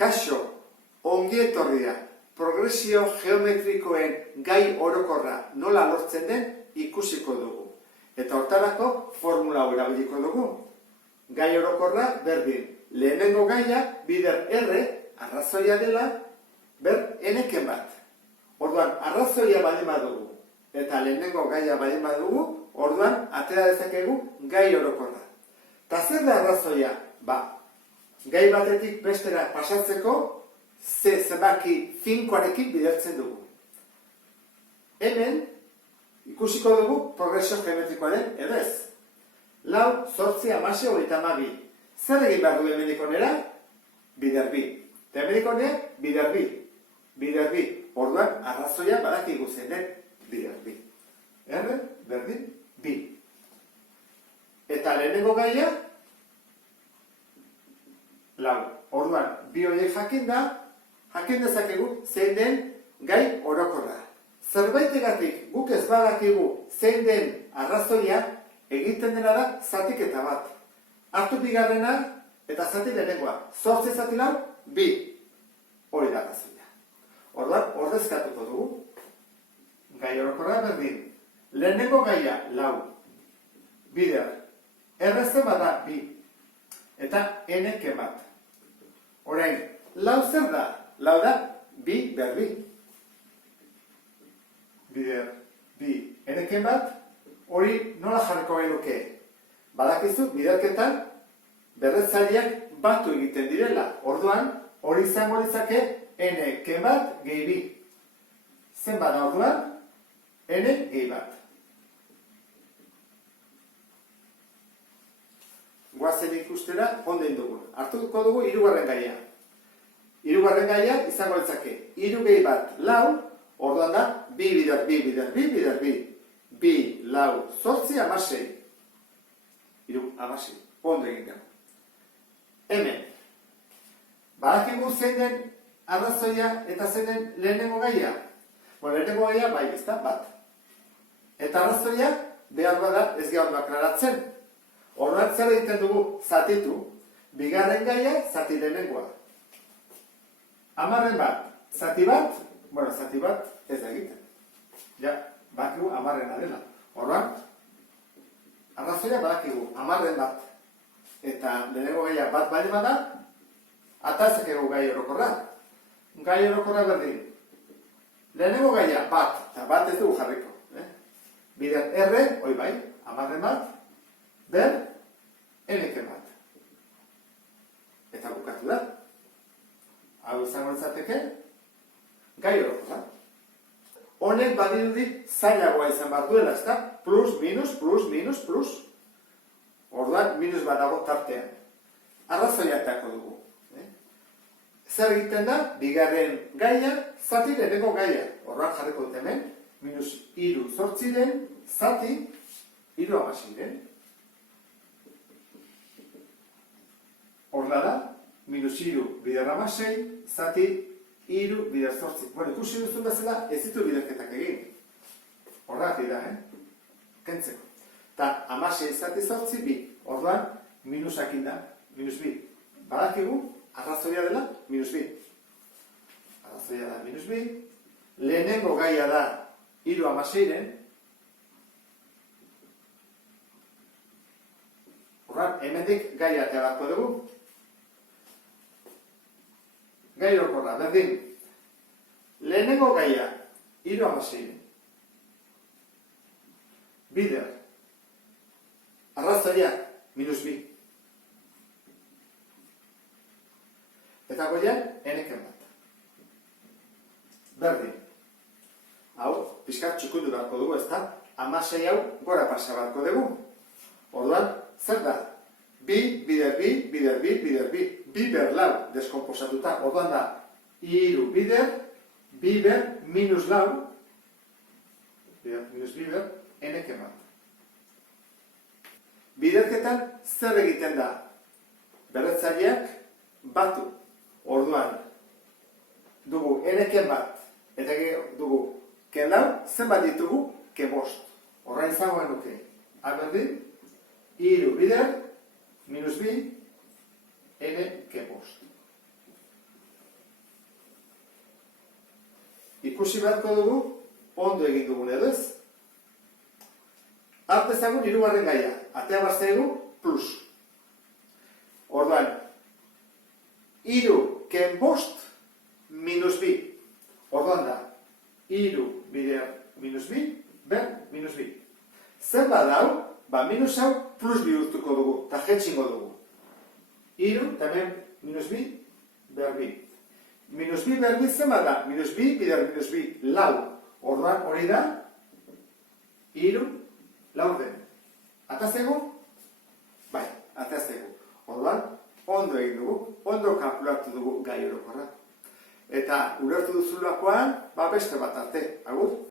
Kaixo, ongi etorria, progresio geometrikoen gai orokorra nola lortzen den ikusiko dugu. Eta hortarako formula hau erabiliko dugu. Gai orokorra berdin, lehenengo gaia bider R arrazoia dela ber eneken bat. Orduan, arrazoia baldin badugu eta lehenengo gaia baldin badugu, orduan atera dezakegu gai orokorra. Ta zer da arrazoia? Gai batetik bestera pasatzeko zenbaki finkoarekin bidertzen dugu. Hemen ikusiko dugu progresio geometrikoaren edo ez. 4, 8, 16, 32. Zer egin behar du hemendik onera? Bider bi. Eta hemendik onera? Bider bi. Bider bi. Orduan, arrazoia badakigu zen den bider bi. R, berdin, bi. Eta lehenengo gaia, 4. Orduan, bi horiek jakin dezakegu zein den gai orokorra. Zerbaitegatik guk ez badakigu zein den arrazoia, egiten dena da zatiketa bat. Hartu bigarrena eta zati lehenengoa. 8 zati 4, 2. Hori da arrazoia. Orduan, ordezkatuko dugu. Gai orokorra berdin. Lehenengo gaia 4. Bider. Errezen bada 2. Eta eneke bat. Orain, 4 zer da? 4 da 2 ber 2. Bider, 2 eneken bat, hori nola jarriko genuke? Badakizu, biderketan berretzaileak batu egiten direla. Orduan, hori izango litzake eneken bat gehi 2. Zenbat da orduan? Ene gehi bat. Goazen ikustera onden dugun. Hartuko dugu 3. gaia. 3. gaia izango litzake 3 gehi bat 4, orduan da 2 bider 2 bider 2 bider 2. 2, 4, 8, 16. 3, 16. Ondo egin gara. Hemen. Badakigu zein den arrazoia eta zein den lehenengo gaia. Lehenengo gaia bai ez da, bat. Eta arrazoia behar bada ez gaur aklaratzen. Orduan zer egiten dugu zatitu, bigarren gaia zati lehenengoa. 10 bat, zati bat, zati bat ez da egiten. Ja, badakigu 10 dela. Orduan, arrazoia badakigu 10 bat. Eta lehenengo gaia bat baldin bada, atazakegu gai orokorra. Gai orokorra berdin. Lehenengo gaia bat, eta bat ez dugu jarriko. Bider R, hoi bai, 10 bat, ber, eneken bat. Eta bukatu da. Hau izango litzateke, gai orokorra. Honek badirudi zailagoa izan behar duela, ezta? Plus, minus, plus, minus, plus. Orduan, minus bat dago tartean. Arrazoia etako dugu. Zer egiten da? Bigarren gaia, zati lehenengo gaia. Orduan jarriko dut hemen, minus 3 8 zati 3 16. Horda da, minus 3 bider 16, zati 3 bider 8. Ikusi duzun bezala ez ditu biderketak egin. Horrak da, kentzeko. Eta 16 zati 8, 2. Orduan, minusakin da, minus 2. Badakigu, arrazoia dela, minus 2. Arrazoia da, minus 2. Lehenengo gaia da, 3 16. Horran, hemendik gaia ateabarko dugu. Gai orokorra, berdin. Lehenengo gaia, 3 16. Bider. Arrazoia, minus 2. Eta goian, eneken bat. Berdin. Hau, pixkat txukundu beharko dugu, ezta? 16 hau gora pasa beharko dugu. Orduan, zer da? 2, bider 2, bider 2, bider 2. 2 ber 4 deskomposatuta. Orduan da, 3 bider, 2 ber, minus 4. Minus 2 ber, eneken bat. Biderketan zer egiten da? Berretzaileak batu. Orduan, dugu eneken bat. Eta dugu ken 4, zenbat ditugu? Ke 5. Horra izango genuke. Berdin, 3 bider, minus 2, n ke 5. ikusi beharko dugu ondo egin dugun edo ez. Hart ezagun hirugarren gaia, atea bazaigu plus. Orduan, 3 ken 5 minus 2. Orduan da, 3 bider minus 2, ber minus 2. Zer badau, minus hau plus bihurtuko dugu, eta jetxingo dugu. 3, eta hemen minus 2, ber 2. Minus 2 ber 2 zen bada, minus 2 bider minus 2, lau. Orduan hori da, 3, lau den. Atazego? Bai, atazego. Orduan, ondo egin dugu, ondo kalkulatu dugu gai orokorra. Eta ulertu duzulakoan, beste bat arte. Agur?